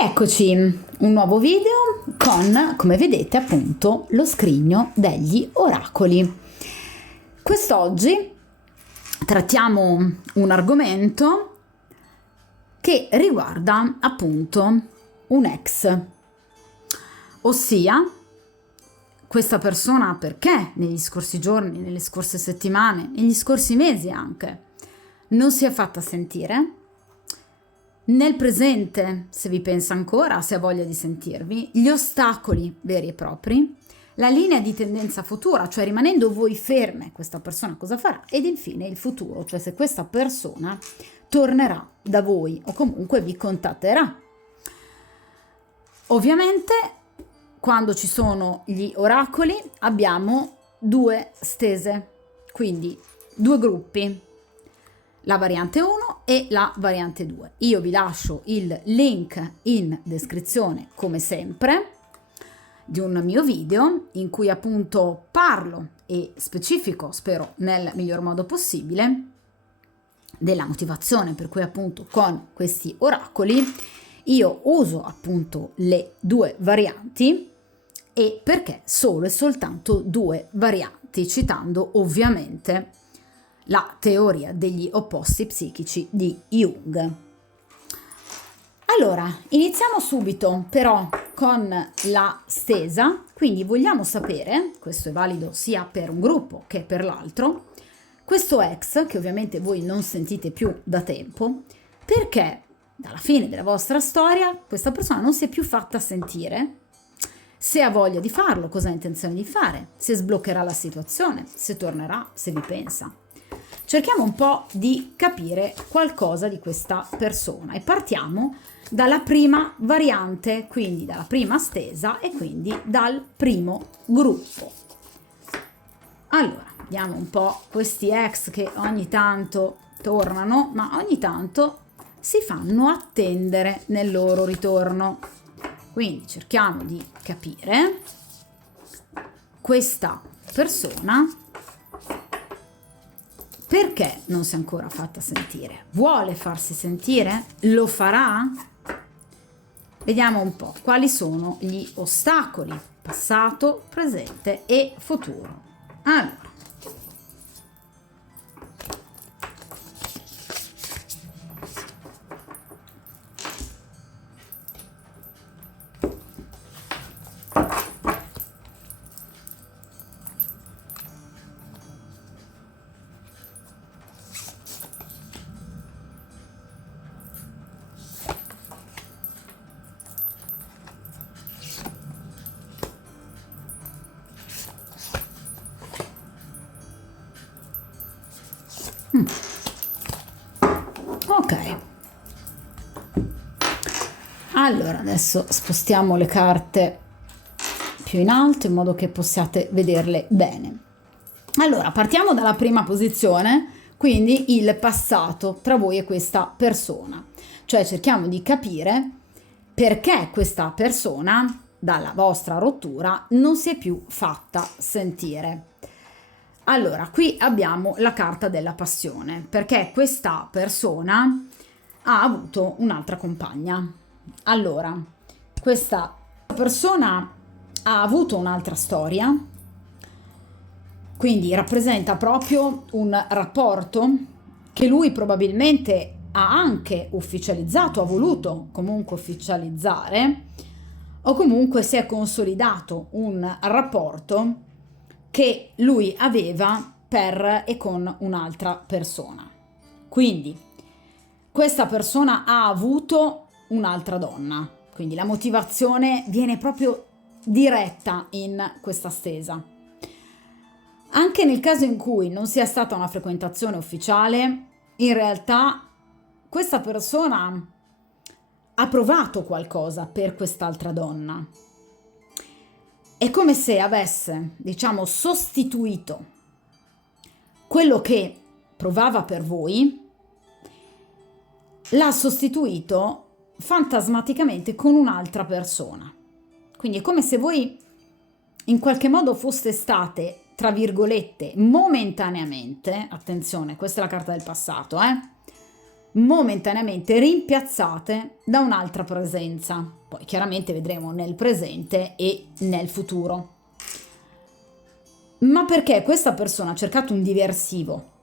Rieccoci, un nuovo video con, come vedete, appunto lo scrigno degli oracoli. Quest'oggi trattiamo un argomento che riguarda appunto un ex, ossia questa persona perché negli scorsi giorni, nelle scorse settimane, negli scorsi mesi anche, non si è fatta sentire. Nel presente, se vi pensa ancora, se ha voglia di sentirvi, gli ostacoli veri e propri, la linea di tendenza futura, cioè rimanendo voi ferme, questa persona cosa farà, ed infine il futuro, cioè se questa persona tornerà da voi o comunque vi contatterà. Ovviamente, quando ci sono gli oracoli, abbiamo due stese, quindi due gruppi. La variante 1 e la variante 2. Io vi lascio il link in descrizione, come sempre, di un mio video in cui appunto parlo e specifico, spero nel miglior modo possibile, della motivazione per cui appunto con questi oracoli io uso appunto le due varianti e perché solo e soltanto due varianti, citando ovviamente la teoria degli opposti psichici di Jung. Allora, iniziamo subito però con la stesa, quindi vogliamo sapere, questo è valido sia per un gruppo che per l'altro, questo ex, che ovviamente voi non sentite più da tempo, perché dalla fine della vostra storia questa persona non si è più fatta sentire, se ha voglia di farlo, cosa ha intenzione di fare, se sbloccherà la situazione, se tornerà, se vi pensa. Cerchiamo un po' di capire qualcosa di questa persona e partiamo dalla prima variante, quindi dalla prima stesa e quindi dal primo gruppo. Allora, vediamo un po' questi ex che ogni tanto tornano, ma ogni tanto si fanno attendere nel loro ritorno. Quindi cerchiamo di capire questa persona. Perché non si è ancora fatta sentire? Vuole farsi sentire? Lo farà? Vediamo un po' quali sono gli ostacoli, passato, presente e futuro. Allora, ok. Allora, adesso spostiamo le carte più in alto in modo che possiate vederle bene. Allora, partiamo dalla prima posizione, quindi il passato tra voi e questa persona. Cioè cerchiamo di capire perché questa persona, dalla vostra rottura, non si è più fatta sentire. Allora, qui abbiamo la carta della passione, perché questa persona ha avuto un'altra compagna. Allora, questa persona ha avuto un'altra storia, quindi rappresenta proprio un rapporto che lui probabilmente ha anche ufficializzato, ha voluto comunque ufficializzare, o comunque si è consolidato un rapporto che lui aveva per e con un'altra persona. Quindi questa persona ha avuto un'altra donna, quindi la motivazione viene proprio diretta in questa stesa. Anche nel caso in cui non sia stata una frequentazione ufficiale, in realtà questa persona ha provato qualcosa per quest'altra donna. È come se avesse, diciamo, sostituito quello che provava per voi, l'ha sostituito fantasmaticamente con un'altra persona. Quindi è come se voi in qualche modo foste state, tra virgolette, momentaneamente, attenzione, questa è la carta del passato, momentaneamente rimpiazzate da un'altra presenza. Poi chiaramente vedremo nel presente e nel futuro. Ma perché questa persona ha cercato un diversivo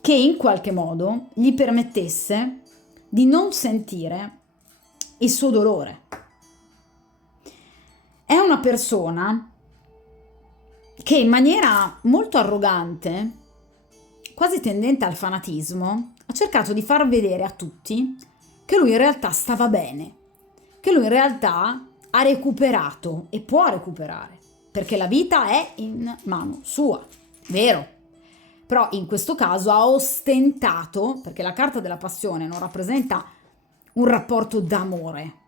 che in qualche modo gli permettesse di non sentire il suo dolore. È una persona che in maniera molto arrogante, quasi tendente al fanatismo, ha cercato di far vedere a tutti che lui in realtà stava bene, che lui in realtà ha recuperato e può recuperare, perché la vita è in mano sua, vero? Però in questo caso ha ostentato, perché la carta della passione non rappresenta un rapporto d'amore,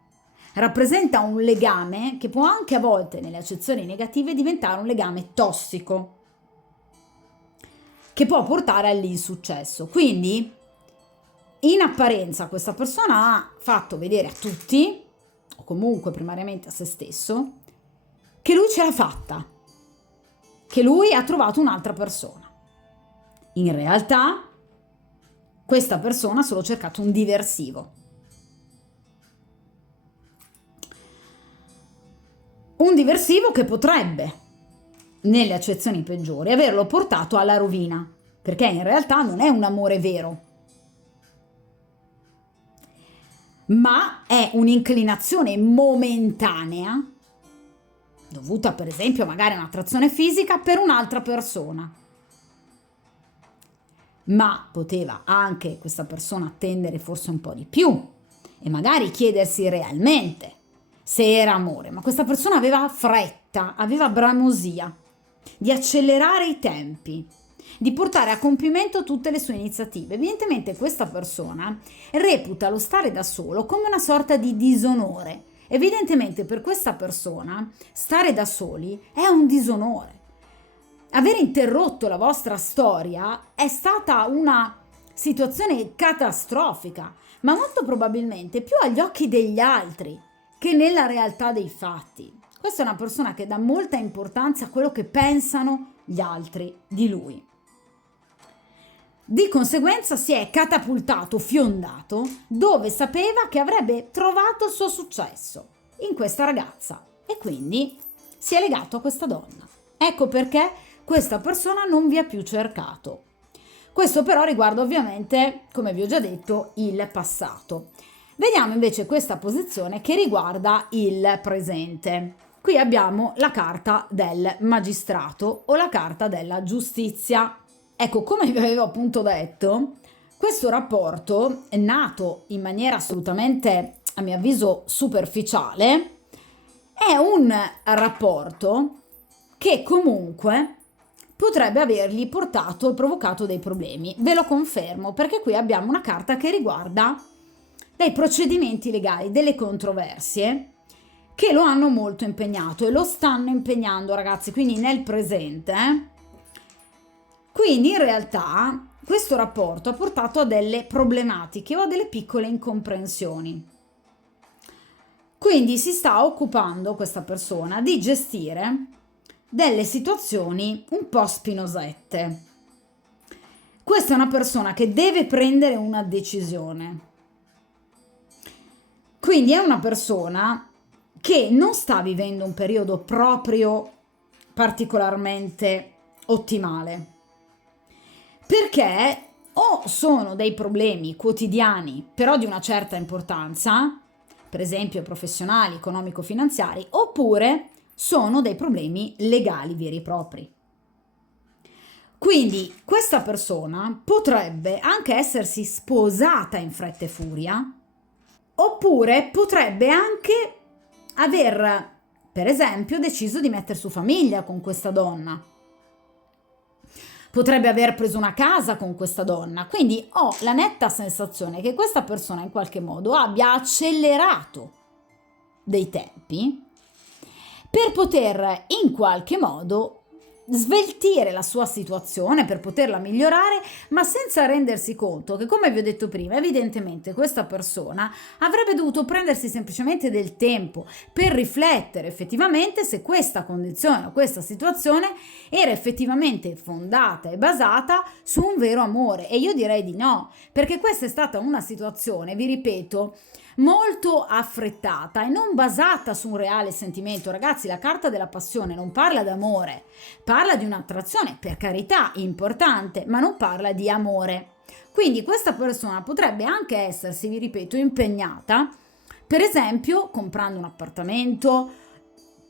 rappresenta un legame che può anche a volte, nelle accezioni negative, diventare un legame tossico, che può portare all'insuccesso. Quindi, in apparenza, questa persona ha fatto vedere a tutti, o comunque primariamente a se stesso, che lui ce l'ha fatta, che lui ha trovato un'altra persona. In realtà, questa persona ha solo cercato un diversivo. Un diversivo che potrebbe, nelle accezioni peggiori, averlo portato alla rovina, perché in realtà non è un amore vero, ma è un'inclinazione momentanea, dovuta per esempio magari a un'attrazione fisica per un'altra persona. Ma poteva anche questa persona attendere forse un po' di più e magari chiedersi realmente se era amore, ma questa persona aveva fretta, aveva bramosia di accelerare i tempi, di portare a compimento tutte le sue iniziative. Evidentemente questa persona reputa lo stare da solo come una sorta di disonore. Evidentemente per questa persona stare da soli è un disonore. Aver interrotto la vostra storia è stata una situazione catastrofica, ma molto probabilmente più agli occhi degli altri che nella realtà dei fatti. Questa è una persona che dà molta importanza a quello che pensano gli altri di lui. Di conseguenza si è catapultato, fiondato, dove sapeva che avrebbe trovato il suo successo, in questa ragazza, e quindi si è legato a questa donna. Ecco perché questa persona non vi ha più cercato. Questo però riguarda ovviamente, come vi ho già detto, il passato. Vediamo invece questa posizione che riguarda il presente. Qui abbiamo la carta del magistrato o la carta della giustizia. Ecco, come vi avevo appunto detto, questo rapporto è nato in maniera assolutamente, a mio avviso, superficiale. È un rapporto che comunque potrebbe avergli portato e provocato dei problemi. Ve lo confermo, perché qui abbiamo una carta che riguarda dei procedimenti legali, delle controversie che lo hanno molto impegnato e lo stanno impegnando, ragazzi, quindi nel presente. Quindi in realtà questo rapporto ha portato a delle problematiche o a delle piccole incomprensioni. Quindi si sta occupando questa persona di gestire delle situazioni un po' spinosette. Questa è una persona che deve prendere una decisione. Quindi è una persona che non sta vivendo un periodo proprio particolarmente ottimale, perché o sono dei problemi quotidiani però di una certa importanza, per esempio professionali, economico-finanziari, oppure sono dei problemi legali veri e propri. Quindi questa persona potrebbe anche essersi sposata in fretta e furia, oppure potrebbe anche aver, per esempio, deciso di mettere su famiglia con questa donna. Potrebbe aver preso una casa con questa donna. Quindi ho la netta sensazione che questa persona in qualche modo abbia accelerato dei tempi per poter in qualche modo sveltire la sua situazione, per poterla migliorare, ma senza rendersi conto che, come vi ho detto prima, evidentemente questa persona avrebbe dovuto prendersi semplicemente del tempo per riflettere effettivamente se questa condizione o questa situazione era effettivamente fondata e basata su un vero amore. E io direi di no, perché questa è stata una situazione, vi ripeto, molto affrettata e non basata su un reale sentimento. Ragazzi, la carta della passione non parla d'amore, parla di un'attrazione, per carità, importante, ma non parla di amore. Quindi questa persona potrebbe anche essersi, vi ripeto, impegnata, per esempio, comprando un appartamento,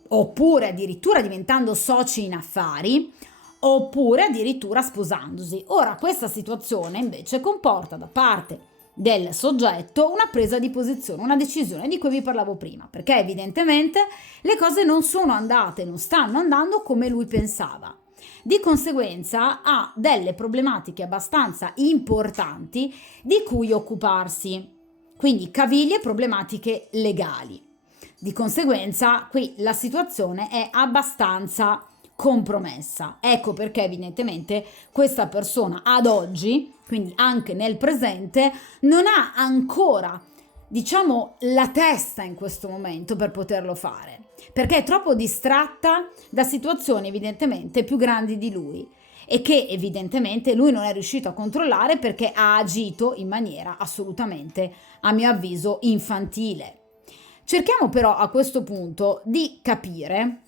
oppure addirittura diventando soci in affari, oppure addirittura sposandosi. Ora, questa situazione invece comporta da parte del soggetto una presa di posizione, una decisione di cui vi parlavo prima, perché evidentemente le cose non sono andate, non stanno andando come lui pensava. Di conseguenza ha delle problematiche abbastanza importanti di cui occuparsi, quindi caviglie, problematiche legali. Di conseguenza qui la situazione è abbastanza compromessa. Ecco perché evidentemente questa persona ad oggi, quindi anche nel presente, non ha ancora, diciamo, la testa in questo momento per poterlo fare, perché è troppo distratta da situazioni evidentemente più grandi di lui e che evidentemente lui non è riuscito a controllare perché ha agito in maniera assolutamente, a mio avviso, infantile. Cerchiamo però a questo punto di capire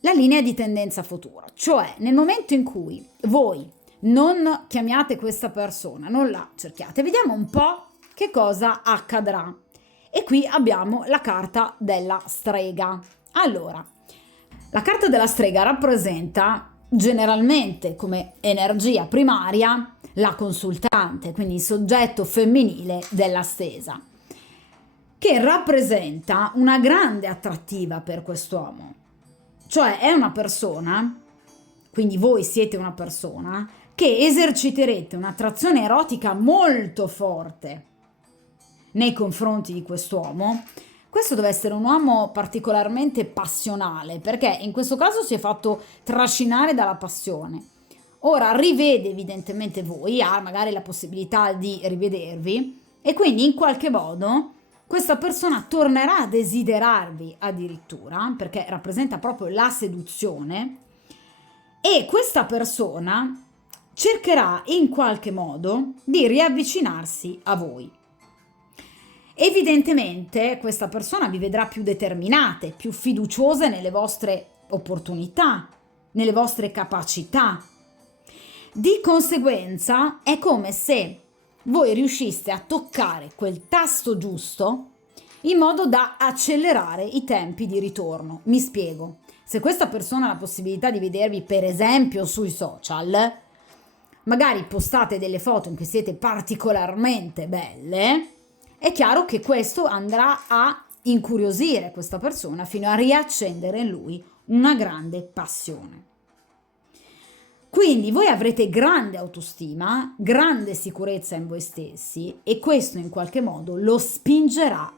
la linea di tendenza futura, cioè nel momento in cui voi non chiamiate questa persona, non la cerchiate, vediamo un po' che cosa accadrà. E qui abbiamo la carta della strega. Allora, la carta della strega rappresenta generalmente come energia primaria la consultante, quindi il soggetto femminile della stesa, che rappresenta una grande attrattiva per quest'uomo. Cioè è una persona, quindi voi siete una persona, che eserciterete un'attrazione erotica molto forte nei confronti di quest'uomo. Questo deve essere un uomo particolarmente passionale, perché in questo caso si è fatto trascinare dalla passione. Ora rivede evidentemente voi, ha magari la possibilità di rivedervi e quindi in qualche modo questa persona tornerà a desiderarvi addirittura, perché rappresenta proprio la seduzione, e questa persona cercherà in qualche modo di riavvicinarsi a voi. Evidentemente questa persona vi vedrà più determinate, più fiduciose nelle vostre opportunità, nelle vostre capacità. Di conseguenza è come se voi riusciste a toccare quel tasto giusto in modo da accelerare i tempi di ritorno. Mi spiego. Se questa persona ha la possibilità di vedervi per esempio sui social, magari postate delle foto in cui siete particolarmente belle, è chiaro che questo andrà a incuriosire questa persona fino a riaccendere in lui una grande passione. Quindi voi avrete grande autostima, grande sicurezza in voi stessi e questo in qualche modo lo spingerà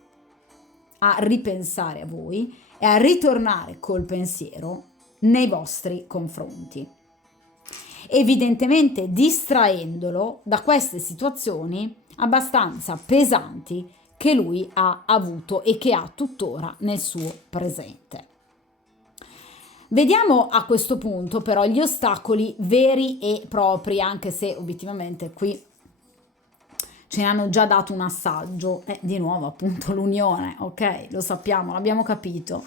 a ripensare a voi e a ritornare col pensiero nei vostri confronti, evidentemente distraendolo da queste situazioni abbastanza pesanti che lui ha avuto e che ha tuttora nel suo presente. Vediamo a questo punto però gli ostacoli veri e propri, anche se obiettivamente qui ce ne hanno già dato un assaggio, di nuovo appunto l'unione, ok? Lo sappiamo, l'abbiamo capito.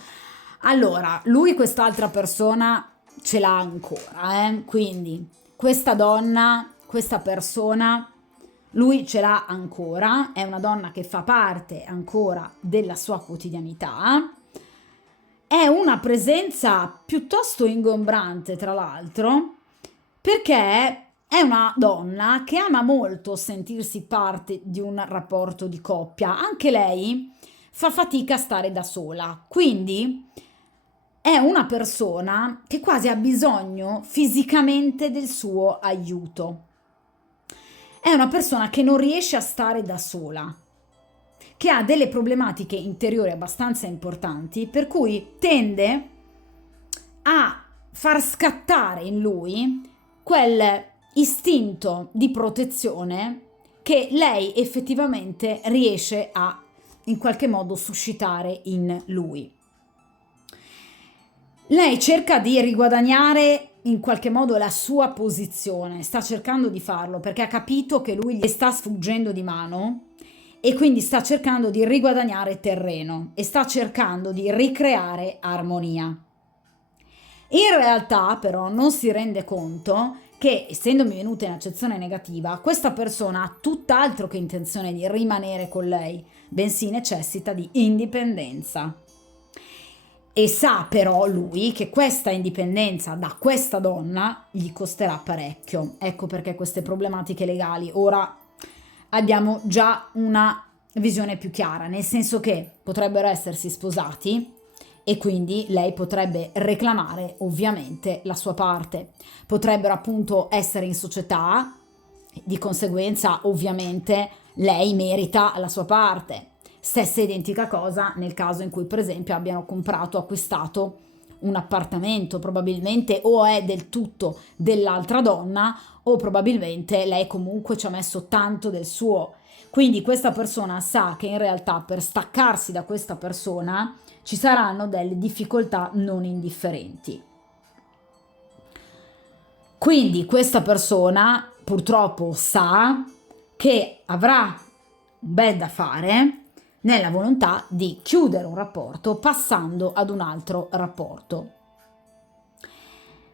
Allora, lui quest'altra persona ce l'ha ancora, quindi questa donna, questa persona, lui ce l'ha ancora, è una donna che fa parte ancora della sua quotidianità, è una presenza piuttosto ingombrante tra l'altro, perché è una donna che ama molto sentirsi parte di un rapporto di coppia, anche lei fa fatica a stare da sola, quindi è una persona che quasi ha bisogno fisicamente del suo aiuto. È una persona che non riesce a stare da sola, che ha delle problematiche interiori abbastanza importanti, per cui tende a far scattare in lui quel istinto di protezione che lei effettivamente riesce a in qualche modo suscitare in lui. Lei cerca di riguadagnare in qualche modo la sua posizione, sta cercando di farlo perché ha capito che lui gli sta sfuggendo di mano e quindi sta cercando di riguadagnare terreno e sta cercando di ricreare armonia. In realtà però non si rende conto che, essendomi venuta in accezione negativa, questa persona ha tutt'altro che intenzione di rimanere con lei, bensì necessita di indipendenza. E sa però lui che questa indipendenza da questa donna gli costerà parecchio. Ecco perché queste problematiche legali ora abbiamo già una visione più chiara, nel senso che potrebbero essersi sposati e quindi lei potrebbe reclamare ovviamente la sua parte. Potrebbero appunto essere in società, di conseguenza ovviamente lei merita la sua parte. Stessa identica cosa nel caso in cui per esempio abbiano acquistato un appartamento, probabilmente o è del tutto dell'altra donna o probabilmente lei comunque ci ha messo tanto del suo. Quindi questa persona sa che in realtà per staccarsi da questa persona ci saranno delle difficoltà non indifferenti. Quindi questa persona purtroppo sa che avrà un bel da fare nella volontà di chiudere un rapporto passando ad un altro rapporto.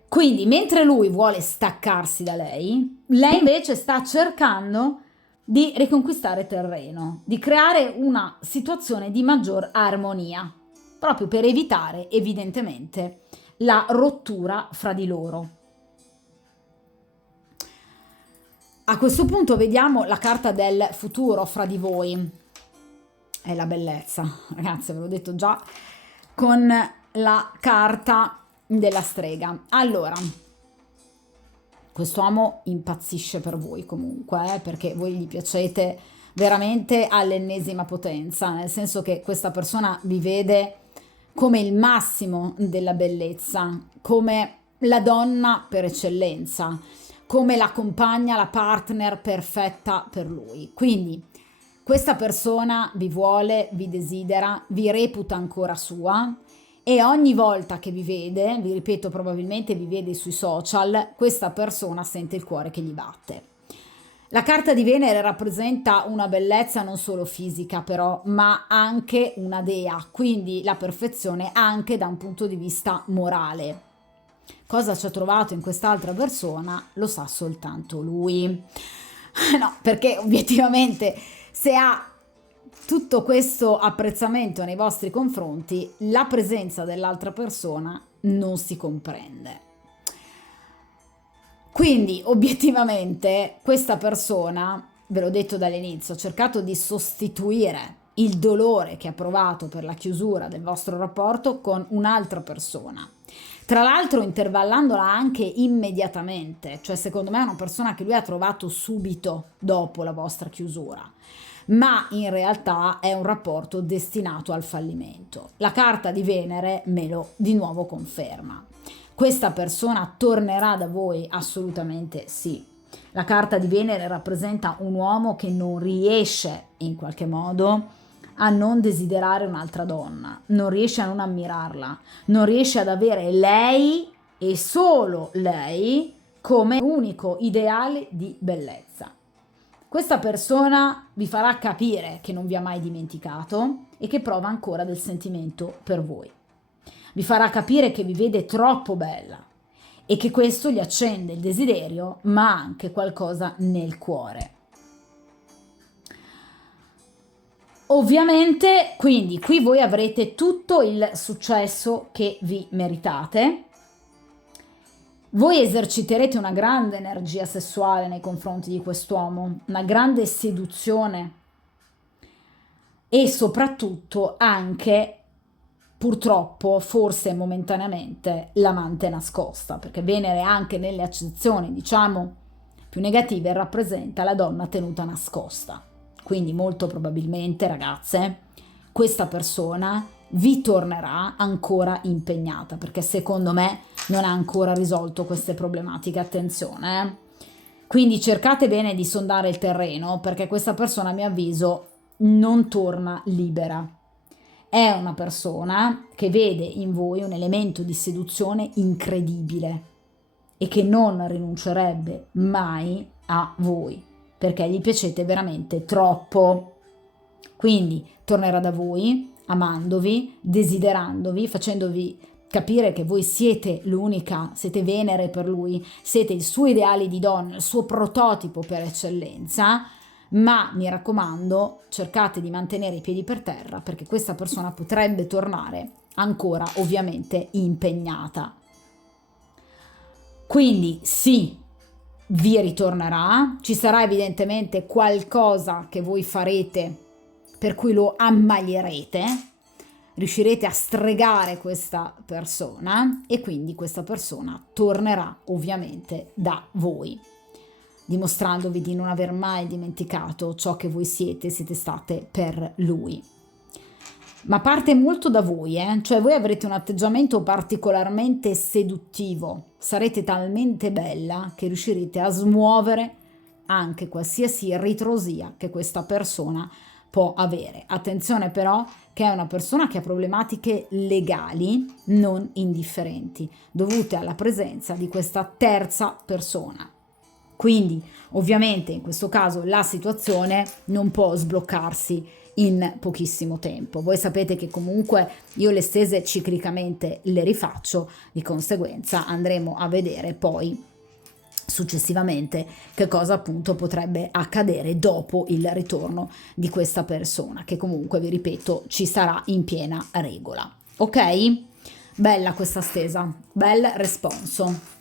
Quindi mentre lui vuole staccarsi da lei, lei invece sta cercando di riconquistare terreno, di creare una situazione di maggior armonia, proprio per evitare evidentemente la rottura fra di loro. A questo punto vediamo la carta del futuro fra di voi. È la bellezza, ragazzi, ve l'ho detto già, con la carta della strega. Allora, quest'uomo impazzisce per voi comunque, perché voi gli piacete veramente all'ennesima potenza, nel senso che questa persona vi vede come il massimo della bellezza, come la donna per eccellenza, come la compagna, la partner perfetta per lui. Quindi questa persona vi vuole, vi desidera, vi reputa ancora sua e ogni volta che vi vede, vi ripeto, probabilmente vi vede sui social, questa persona sente il cuore che gli batte. La carta di Venere rappresenta una bellezza non solo fisica però, ma anche una dea, quindi la perfezione anche da un punto di vista morale. Cosa ci ha trovato in quest'altra persona lo sa soltanto lui. No, perché obiettivamente se ha tutto questo apprezzamento nei vostri confronti, la presenza dell'altra persona non si comprende. Quindi obiettivamente questa persona, ve l'ho detto dall'inizio, ha cercato di sostituire il dolore che ha provato per la chiusura del vostro rapporto con un'altra persona. Tra l'altro intervallandola anche immediatamente, cioè secondo me è una persona che lui ha trovato subito dopo la vostra chiusura, ma in realtà è un rapporto destinato al fallimento. La carta di Venere me lo di nuovo conferma. Questa persona tornerà da voi? Assolutamente sì. La carta di Venere rappresenta un uomo che non riesce in qualche modo a non desiderare un'altra donna, non riesce a non ammirarla, non riesce ad avere lei e solo lei come unico ideale di bellezza. Questa persona vi farà capire che non vi ha mai dimenticato e che prova ancora del sentimento per voi. Vi farà capire che vi vede troppo bella e che questo gli accende il desiderio, ma anche qualcosa nel cuore. Ovviamente, quindi, qui voi avrete tutto il successo che vi meritate. Voi eserciterete una grande energia sessuale nei confronti di quest'uomo, una grande seduzione e soprattutto anche, purtroppo, forse momentaneamente, l'amante nascosta, perché Venere anche nelle accezioni, diciamo, più negative rappresenta la donna tenuta nascosta. Quindi molto probabilmente, ragazze, questa persona vi tornerà ancora impegnata, perché secondo me non ha ancora risolto queste problematiche, attenzione, Quindi cercate bene di sondare il terreno, perché questa persona, a mio avviso, non torna libera. È una persona che vede in voi un elemento di seduzione incredibile e che non rinuncerebbe mai a voi, perché gli piacete veramente troppo. Quindi tornerà da voi, amandovi, desiderandovi, facendovi capire che voi siete l'unica, siete Venere per lui, siete il suo ideale di donna, il suo prototipo per eccellenza, ma mi raccomando, cercate di mantenere i piedi per terra, perché questa persona potrebbe tornare ancora ovviamente impegnata. Quindi sì, vi ritornerà, ci sarà evidentemente qualcosa che voi farete per cui lo ammaglierete, riuscirete a stregare questa persona e quindi questa persona tornerà ovviamente da voi, dimostrandovi di non aver mai dimenticato ciò che voi siete state per lui. Ma parte molto da voi, cioè voi avrete un atteggiamento particolarmente seduttivo, sarete talmente bella che riuscirete a smuovere anche qualsiasi ritrosia che questa persona può avere. Attenzione però che è una persona che ha problematiche legali non indifferenti, dovute alla presenza di questa terza persona. Quindi ovviamente in questo caso la situazione non può sbloccarsi in pochissimo tempo. Voi sapete che comunque io le stese ciclicamente le rifaccio, di conseguenza andremo a vedere poi successivamente che cosa appunto potrebbe accadere dopo il ritorno di questa persona, che comunque vi ripeto ci sarà in piena regola. Ok? Bella questa stesa, bel responso.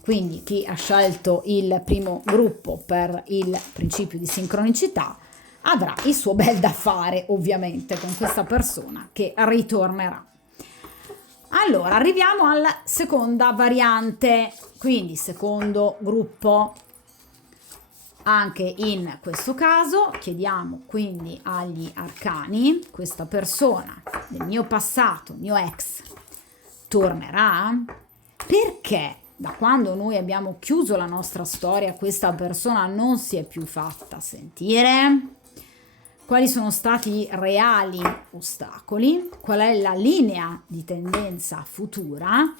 Quindi chi ha scelto il primo gruppo per il principio di sincronicità avrà il suo bel da fare ovviamente con questa persona che ritornerà. Allora, arriviamo alla seconda variante, quindi secondo gruppo. Anche in questo caso chiediamo quindi agli arcani, questa persona del mio passato, mio ex, tornerà? Perché da quando noi abbiamo chiuso la nostra storia questa persona non si è più fatta sentire? Quali sono stati i reali ostacoli? Qual è la linea di tendenza futura?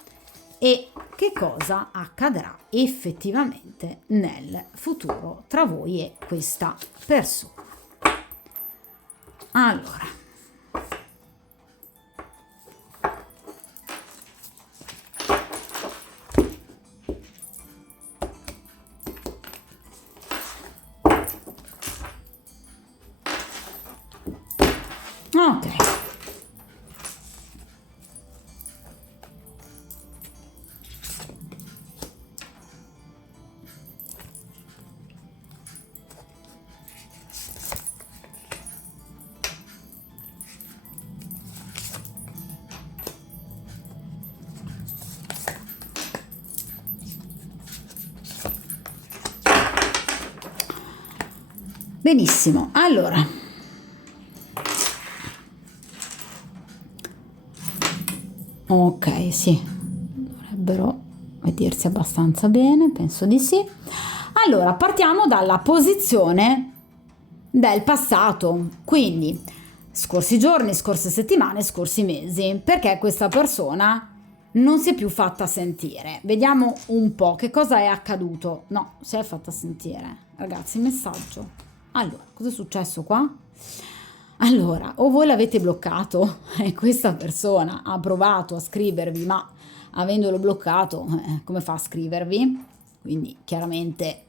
E che cosa accadrà effettivamente nel futuro tra voi e questa persona? Allora, ok. Benissimo, allora ok, sì, dovrebbero vedersi abbastanza bene, penso di sì. Allora, partiamo dalla posizione del passato, quindi scorsi giorni, scorse settimane, scorsi mesi, perché questa persona non si è più fatta sentire. Vediamo un po' che cosa è accaduto. No, si è fatta sentire. Ragazzi, messaggio. Allora, cosa è successo qua? Allora, o voi l'avete bloccato e questa persona ha provato a scrivervi, ma avendolo bloccato, come fa a scrivervi? Quindi chiaramente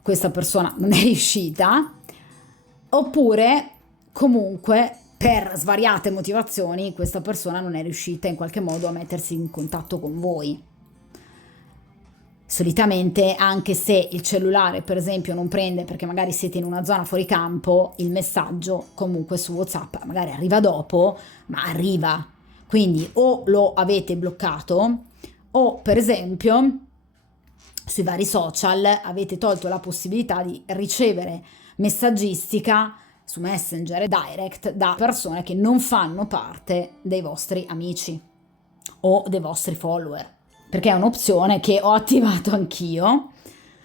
questa persona non è riuscita, oppure comunque per svariate motivazioni questa persona non è riuscita in qualche modo a mettersi in contatto con voi. Solitamente, anche se il cellulare per esempio non prende perché magari siete in una zona fuori campo, il messaggio comunque su WhatsApp magari arriva dopo, ma arriva. Quindi o lo avete bloccato o per esempio sui vari social avete tolto la possibilità di ricevere messaggistica su Messenger e Direct da persone che non fanno parte dei vostri amici. o dei vostri follower, perché è un'opzione che ho attivato anch'io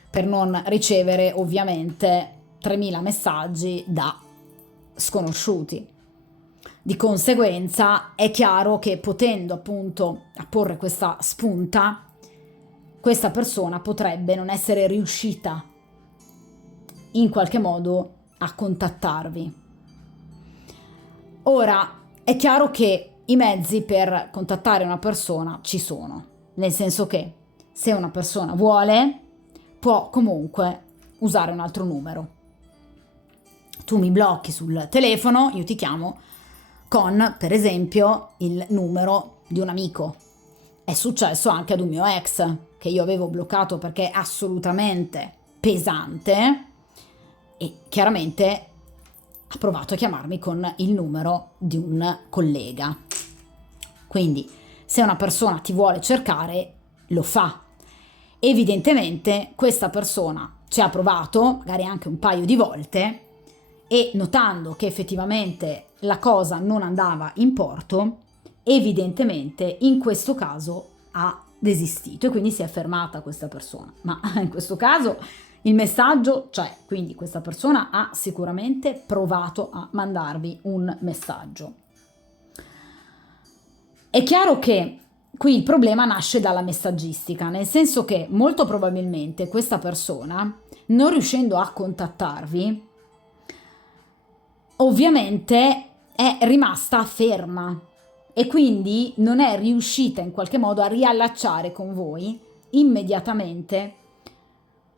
per non ricevere ovviamente 3000 messaggi da sconosciuti. Di conseguenza è chiaro che potendo appunto apporre questa spunta, questa persona potrebbe non essere riuscita in qualche modo a contattarvi. Ora, è chiaro che i mezzi per contattare una persona ci sono, nel senso che se una persona vuole, può comunque usare un altro numero. Tu mi blocchi sul telefono, io ti chiamo con, per esempio, il numero di un amico. È successo anche ad un mio ex, che io avevo bloccato perché è assolutamente pesante, e chiaramente ha provato a chiamarmi con il numero di un collega. Quindi se una persona ti vuole cercare, lo fa. Evidentemente questa persona ci ha provato, magari anche un paio di volte, e notando che effettivamente la cosa non andava in porto, evidentemente in questo caso ha desistito e quindi si è fermata questa persona. Ma in questo caso il messaggio c'è, quindi questa persona ha sicuramente provato a mandarvi un messaggio. È chiaro che qui il problema nasce dalla messaggistica, nel senso che molto probabilmente questa persona, non riuscendo a contattarvi, ovviamente è rimasta ferma e quindi non è riuscita in qualche modo a riallacciare con voi immediatamente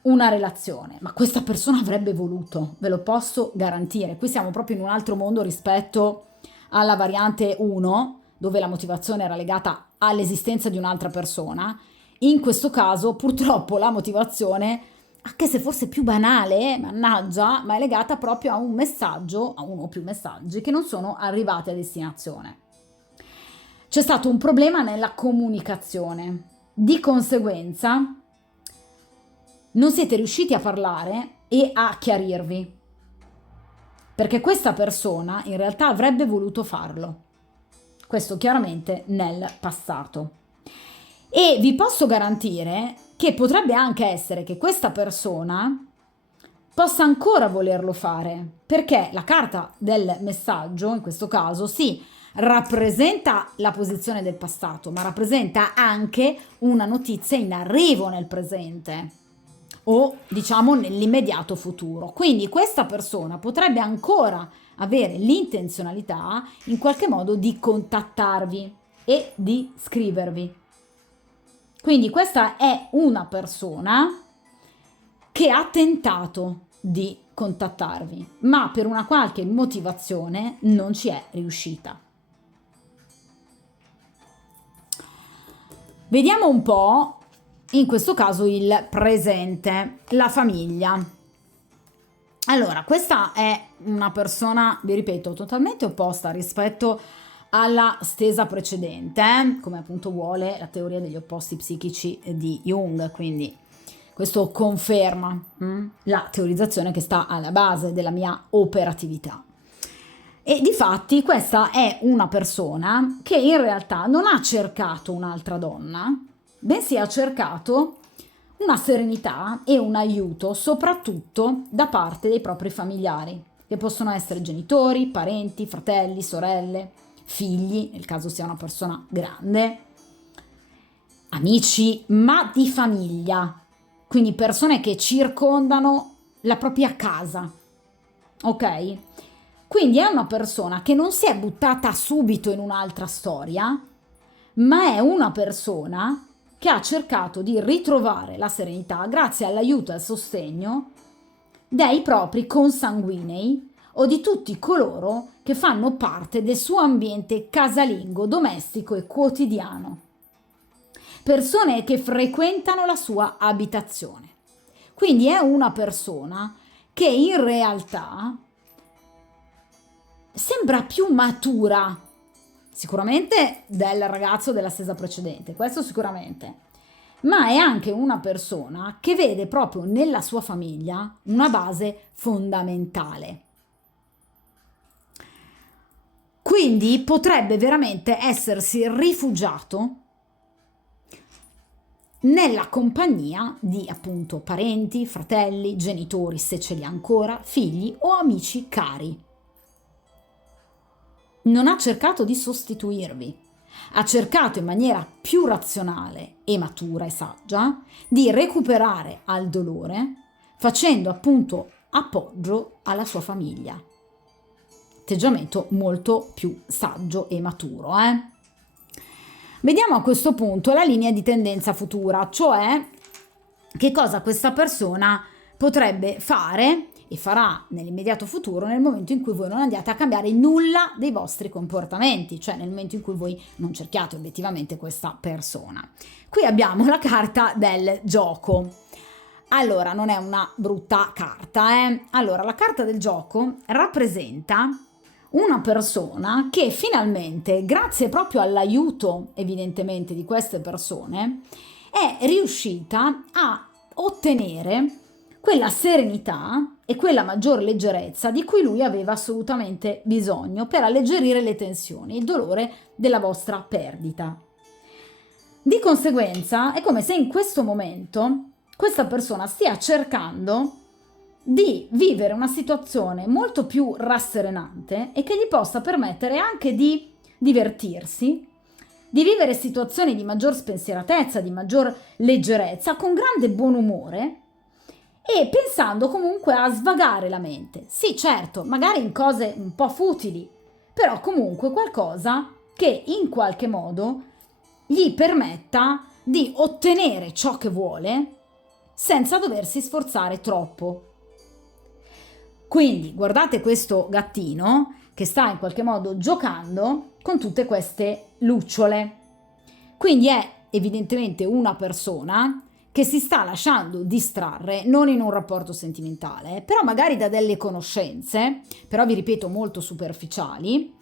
una relazione, ma questa persona avrebbe voluto, ve lo posso garantire. Qui siamo proprio in un altro mondo rispetto alla variante 1, dove la motivazione era legata all'esistenza di un'altra persona. In questo caso purtroppo la motivazione, anche se forse più banale, mannaggia, ma è legata proprio a un messaggio, a uno o più messaggi che non sono arrivati a destinazione. C'è stato un problema nella comunicazione, di conseguenza non siete riusciti a parlare e a chiarirvi, perché questa persona in realtà avrebbe voluto farlo, questo chiaramente nel passato. E vi posso garantire che potrebbe anche essere che questa persona possa ancora volerlo fare, perché la carta del messaggio, in questo caso, sì, rappresenta la posizione del passato, ma rappresenta anche una notizia in arrivo nel presente o diciamo nell'immediato futuro. Quindi questa persona potrebbe ancora avere l'intenzionalità in qualche modo di contattarvi e di scrivervi. Quindi questa è una persona che ha tentato di contattarvi, ma per una qualche motivazione non ci è riuscita. Vediamo un po' in questo caso il presente, la famiglia. Allora, questa è una persona, vi ripeto, totalmente opposta rispetto alla stesa precedente, come appunto vuole la teoria degli opposti psichici di Jung, quindi questo conferma la teorizzazione che sta alla base della mia operatività. E difatti questa è una persona che in realtà non ha cercato un'altra donna, bensì ha cercato una serenità e un aiuto soprattutto da parte dei propri familiari, che possono essere genitori, parenti, fratelli, sorelle, figli, nel caso sia una persona grande, amici, ma di famiglia, quindi persone che circondano la propria casa, ok? Quindi è una persona che non si è buttata subito in un'altra storia, ma è una persona che ha cercato di ritrovare la serenità grazie all'aiuto e al sostegno dei propri consanguinei o di tutti coloro che fanno parte del suo ambiente casalingo, domestico e quotidiano. Persone che frequentano la sua abitazione. Quindi è una persona che in realtà sembra più matura, sicuramente del ragazzo della stesa precedente, questo sicuramente, ma è anche una persona che vede proprio nella sua famiglia una base fondamentale. Quindi potrebbe veramente essersi rifugiato nella compagnia di appunto parenti, fratelli, genitori se ce li ha ancora, figli o amici cari. Non ha cercato di sostituirvi, ha cercato in maniera più razionale e matura e saggia di recuperare al dolore facendo appunto appoggio alla sua famiglia. Atteggiamento molto più saggio e maturo, Vediamo a questo punto la linea di tendenza futura, cioè che cosa questa persona potrebbe fare e farà nell'immediato futuro nel momento in cui voi non andiate a cambiare nulla dei vostri comportamenti, cioè nel momento in cui voi non cerchiate obiettivamente questa persona. Qui abbiamo la carta del gioco. Allora, non è una brutta carta, Allora, la carta del gioco rappresenta una persona che finalmente, grazie proprio all'aiuto evidentemente di queste persone, è riuscita a ottenere quella serenità e quella maggior leggerezza di cui lui aveva assolutamente bisogno per alleggerire le tensioni, il dolore della vostra perdita. Di conseguenza, è come se in questo momento questa persona stia cercando di vivere una situazione molto più rasserenante e che gli possa permettere anche di divertirsi, di vivere situazioni di maggior spensieratezza, di maggior leggerezza, con grande buon umore e pensando comunque a svagare la mente. Sì, certo, magari in cose un po' futili, però comunque qualcosa che in qualche modo gli permetta di ottenere ciò che vuole senza doversi sforzare troppo. Quindi guardate questo gattino che sta in qualche modo giocando con tutte queste lucciole. Quindi è evidentemente una persona che si sta lasciando distrarre, non in un rapporto sentimentale, però magari da delle conoscenze, però vi ripeto molto superficiali,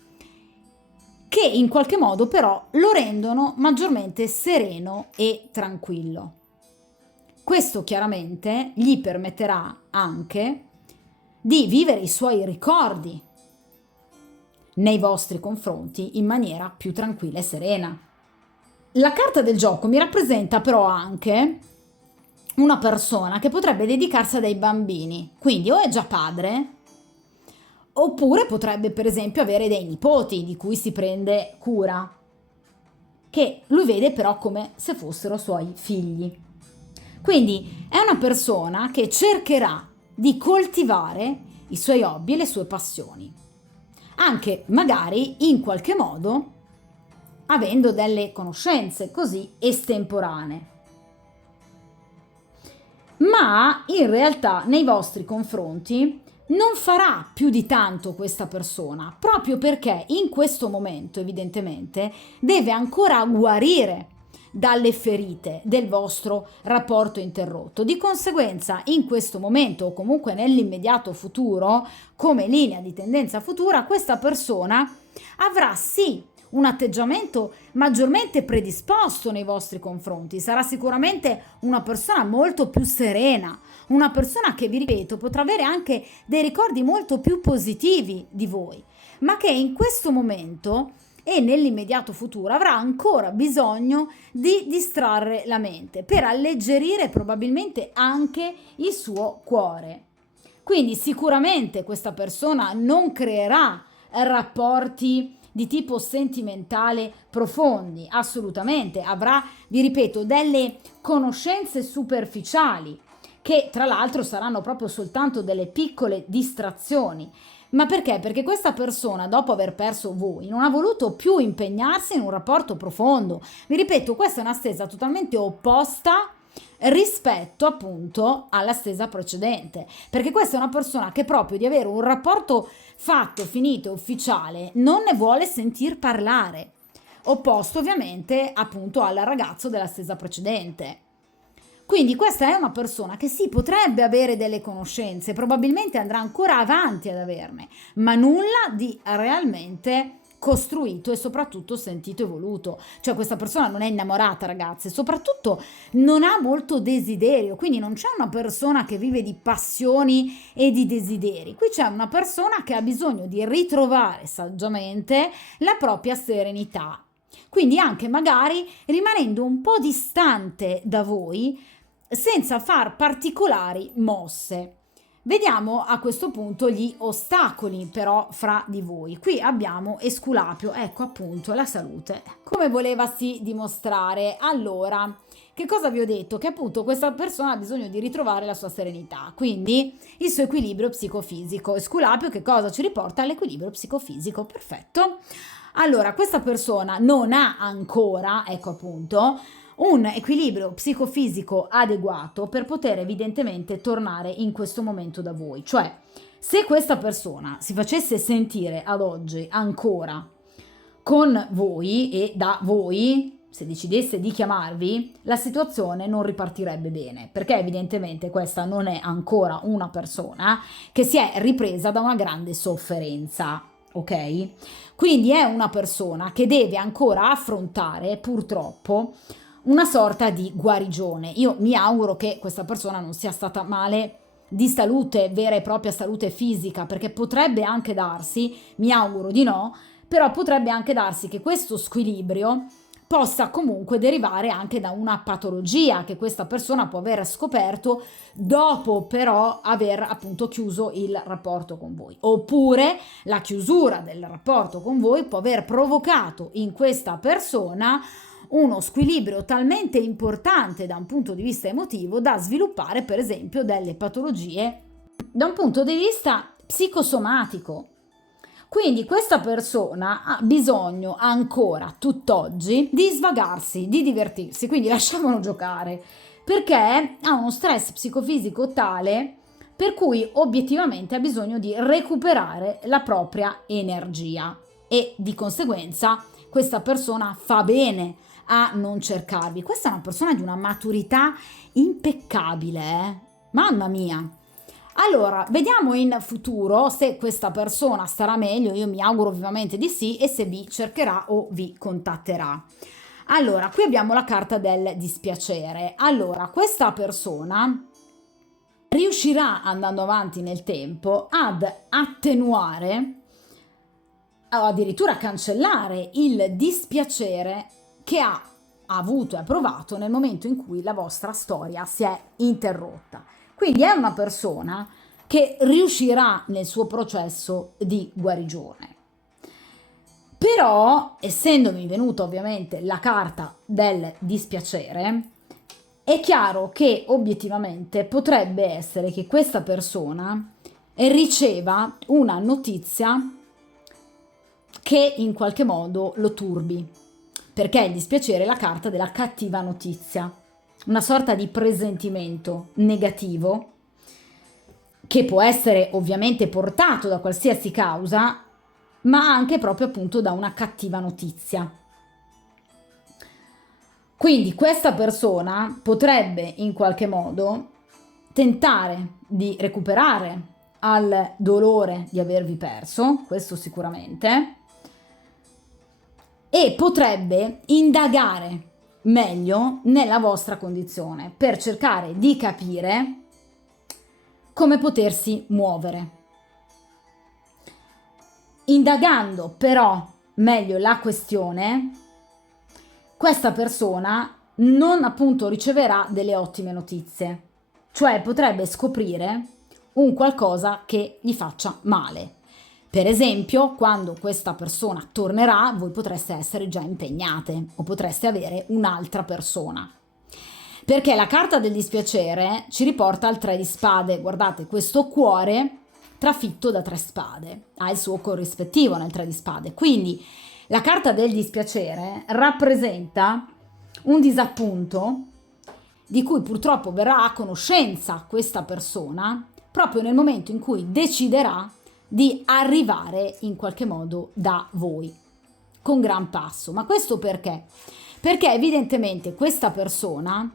che in qualche modo però lo rendono maggiormente sereno e tranquillo. Questo chiaramente gli permetterà anche di vivere i suoi ricordi nei vostri confronti in maniera più tranquilla e serena. La carta del gioco mi rappresenta però anche una persona che potrebbe dedicarsi a dei bambini, quindi o è già padre, oppure potrebbe per esempio avere dei nipoti di cui si prende cura, che lui vede però come se fossero suoi figli. Quindi è una persona che cercherà di coltivare i suoi hobby e le sue passioni, anche magari in qualche modo avendo delle conoscenze così estemporanee. Ma in realtà nei vostri confronti non farà più di tanto questa persona, proprio perché in questo momento evidentemente deve ancora guarire dalle ferite del vostro rapporto interrotto. Di conseguenza, in questo momento o comunque nell'immediato futuro, come linea di tendenza futura, questa persona avrà sì un atteggiamento maggiormente predisposto nei vostri confronti, sarà sicuramente una persona molto più serena, una persona che, vi ripeto, potrà avere anche dei ricordi molto più positivi di voi, ma che in questo momento e nell'immediato futuro avrà ancora bisogno di distrarre la mente per alleggerire probabilmente anche il suo cuore. Quindi sicuramente questa persona non creerà rapporti di tipo sentimentale profondi, assolutamente, avrà, vi ripeto, delle conoscenze superficiali che tra l'altro saranno proprio soltanto delle piccole distrazioni. Ma perché? Perché questa persona, dopo aver perso voi, non ha voluto più impegnarsi in un rapporto profondo. Vi ripeto, questa è una stesa totalmente opposta rispetto appunto alla stesa precedente, perché questa è una persona che proprio di avere un rapporto fatto, finito, ufficiale, non ne vuole sentir parlare, opposto ovviamente appunto al ragazzo della stesa precedente. Quindi questa è una persona che sì, potrebbe avere delle conoscenze, probabilmente andrà ancora avanti ad averne, ma nulla di realmente costruito e soprattutto sentito e voluto. Cioè questa persona non è innamorata, ragazze, soprattutto non ha molto desiderio, quindi non c'è una persona che vive di passioni e di desideri. Qui c'è una persona che ha bisogno di ritrovare saggiamente la propria serenità. quindi anche magari rimanendo un po' distante da voi senza far particolari mosse. Vediamo a questo punto gli ostacoli però fra di voi. Qui abbiamo Esculapio, ecco appunto la salute. Come volevasi dimostrare? Allora, che cosa vi ho detto? Che appunto questa persona ha bisogno di ritrovare la sua serenità, quindi il suo equilibrio psicofisico. Esculapio che cosa ci riporta? All'equilibrio psicofisico, perfetto. Allora, questa persona non ha ancora, ecco appunto, un equilibrio psicofisico adeguato per poter evidentemente tornare in questo momento da voi. Cioè, se questa persona si facesse sentire ad oggi ancora con voi e da voi, se decidesse di chiamarvi, la situazione non ripartirebbe bene, perché evidentemente questa non è ancora una persona che si è ripresa da una grande sofferenza, ok? Quindi è una persona che deve ancora affrontare, purtroppo, una sorta di guarigione. Io mi auguro che questa persona non sia stata male di salute, vera e propria salute fisica, perché potrebbe anche darsi, mi auguro di no, però potrebbe anche darsi che questo squilibrio possa comunque derivare anche da una patologia che questa persona può aver scoperto dopo però aver appunto chiuso il rapporto con voi, oppure la chiusura del rapporto con voi può aver provocato in questa persona uno squilibrio talmente importante da un punto di vista emotivo da sviluppare per esempio delle patologie da un punto di vista psicosomatico. Quindi questa persona ha bisogno ancora tutt'oggi di svagarsi, di divertirsi, quindi lasciamolo giocare, perché ha uno stress psicofisico tale per cui obiettivamente ha bisogno di recuperare la propria energia e di conseguenza questa persona fa bene a non cercarvi. Questa è una persona di una maturità impeccabile, mamma mia. Allora, vediamo in futuro se questa persona starà meglio, io mi auguro vivamente di sì, e se vi cercherà o vi contatterà. Allora, qui abbiamo la carta del dispiacere. Allora, questa persona riuscirà, andando avanti nel tempo, ad attenuare o addirittura cancellare il dispiacere che ha avuto e provato nel momento in cui la vostra storia si è interrotta. Quindi è una persona che riuscirà nel suo processo di guarigione. Però, essendomi venuta ovviamente la carta del dispiacere, è chiaro che obiettivamente potrebbe essere che questa persona riceva una notizia che in qualche modo lo turbi, perché il dispiacere è la carta della cattiva notizia, una sorta di presentimento negativo che può essere ovviamente portato da qualsiasi causa, ma anche proprio appunto da una cattiva notizia. Quindi questa persona potrebbe in qualche modo tentare di recuperare al dolore di avervi perso, questo sicuramente, e potrebbe indagare meglio nella vostra condizione per cercare di capire come potersi muovere. Indagando però meglio la questione, questa persona non appunto riceverà delle ottime notizie, cioè potrebbe scoprire un qualcosa che gli faccia male. Per esempio, quando questa persona tornerà, voi potreste essere già impegnate o potreste avere un'altra persona. Perché la carta del dispiacere ci riporta al 3 di spade. Guardate, questo cuore trafitto da 3 spade ha il suo corrispettivo nel 3 di spade. Quindi la carta del dispiacere rappresenta un disappunto di cui purtroppo verrà a conoscenza questa persona proprio nel momento in cui deciderà di arrivare in qualche modo da voi con gran passo. Ma questo perché? Perché evidentemente questa persona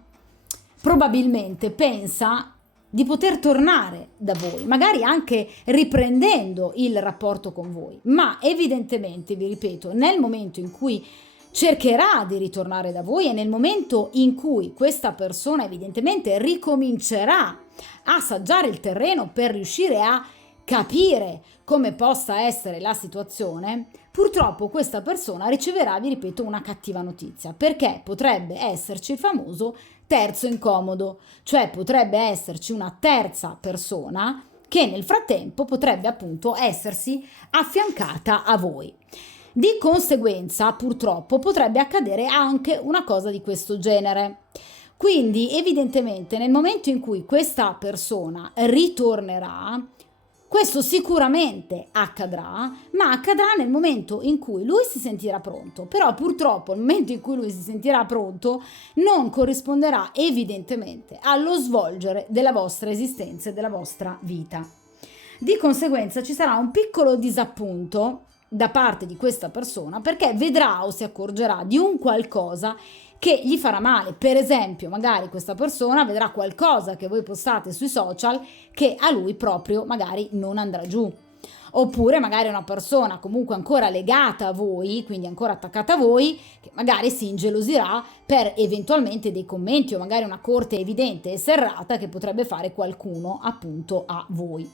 probabilmente pensa di poter tornare da voi, magari anche riprendendo il rapporto con voi, ma evidentemente, vi ripeto, nel momento in cui cercherà di ritornare da voi e nel momento in cui questa persona evidentemente ricomincerà a assaggiare il terreno per riuscire a capire come possa essere la situazione, purtroppo questa persona riceverà, vi ripeto, una cattiva notizia, perché potrebbe esserci il famoso terzo incomodo, cioè potrebbe esserci una terza persona che nel frattempo potrebbe appunto essersi affiancata a voi. Di conseguenza, purtroppo, potrebbe accadere anche una cosa di questo genere. Quindi, evidentemente, nel momento in cui questa persona ritornerà, questo sicuramente accadrà, ma accadrà nel momento in cui lui si sentirà pronto. Però purtroppo il momento in cui lui si sentirà pronto non corrisponderà evidentemente allo svolgere della vostra esistenza e della vostra vita. Di conseguenza ci sarà un piccolo disappunto da parte di questa persona, perché vedrà o si accorgerà di un qualcosa che gli farà male. Per esempio, magari questa persona vedrà qualcosa che voi postate sui social che a lui proprio magari non andrà giù. Oppure magari una persona comunque ancora legata a voi, quindi ancora attaccata a voi, che magari si ingelosirà per eventualmente dei commenti o magari una corte evidente e serrata che potrebbe fare qualcuno appunto a voi.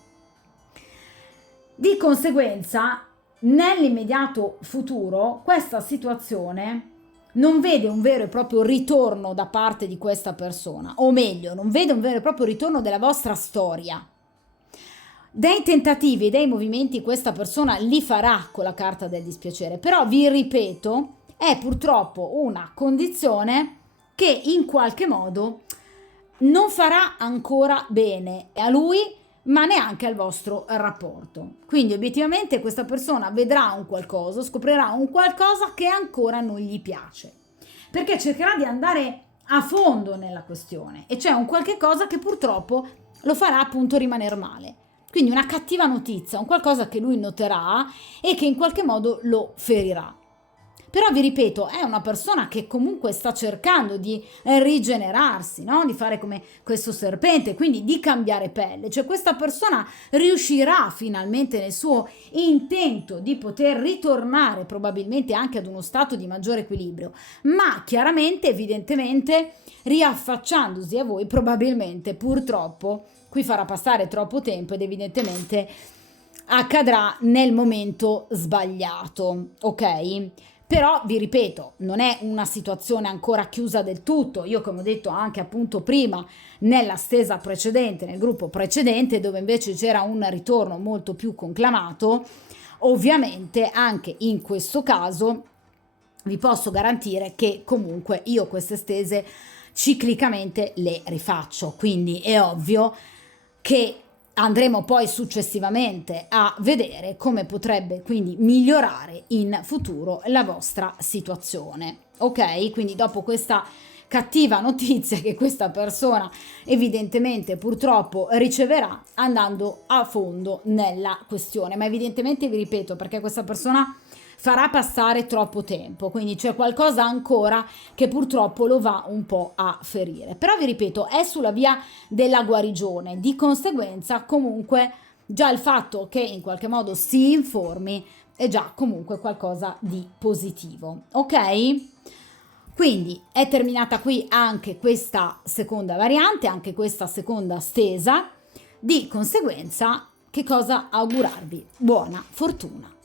Di conseguenza, nell'immediato futuro, questa situazione non vede un vero e proprio ritorno da parte di questa persona, o meglio, non vede un vero e proprio ritorno della vostra storia. Dei tentativi e dei movimenti questa persona li farà con la carta del dispiacere, però vi ripeto, è purtroppo una condizione che in qualche modo non farà ancora bene a lui, ma neanche al vostro rapporto. Quindi obiettivamente questa persona vedrà un qualcosa, scoprirà un qualcosa che ancora non gli piace, perché cercherà di andare a fondo nella questione e c'è un qualche cosa che purtroppo lo farà appunto rimanere male. Quindi una cattiva notizia, un qualcosa che lui noterà e che in qualche modo lo ferirà. Però vi ripeto, è una persona che comunque sta cercando di rigenerarsi, no? Di fare come questo serpente, quindi di cambiare pelle. Cioè questa persona riuscirà finalmente nel suo intento di poter ritornare probabilmente anche ad uno stato di maggiore equilibrio, ma chiaramente, evidentemente, riaffacciandosi a voi probabilmente, purtroppo, qui farà passare troppo tempo ed evidentemente accadrà nel momento sbagliato, ok? Però vi ripeto, non è una situazione ancora chiusa del tutto. Io, come ho detto anche appunto prima nella stesa precedente, nel gruppo precedente, dove invece c'era un ritorno molto più conclamato, ovviamente anche in questo caso vi posso garantire che comunque io queste stese ciclicamente le rifaccio, quindi è ovvio che andremo poi successivamente a vedere come potrebbe quindi migliorare in futuro la vostra situazione. Ok? Quindi dopo questa cattiva notizia che questa persona evidentemente purtroppo riceverà, andando a fondo nella questione, ma evidentemente vi ripeto, perché questa persona farà passare troppo tempo, quindi c'è qualcosa ancora che purtroppo lo va un po' a ferire. Però vi ripeto, è sulla via della guarigione, di conseguenza comunque già il fatto che in qualche modo si informi è già comunque qualcosa di positivo, ok? Quindi è terminata qui anche questa seconda variante, anche questa seconda stesa. Di conseguenza, che cosa augurarvi? Buona fortuna!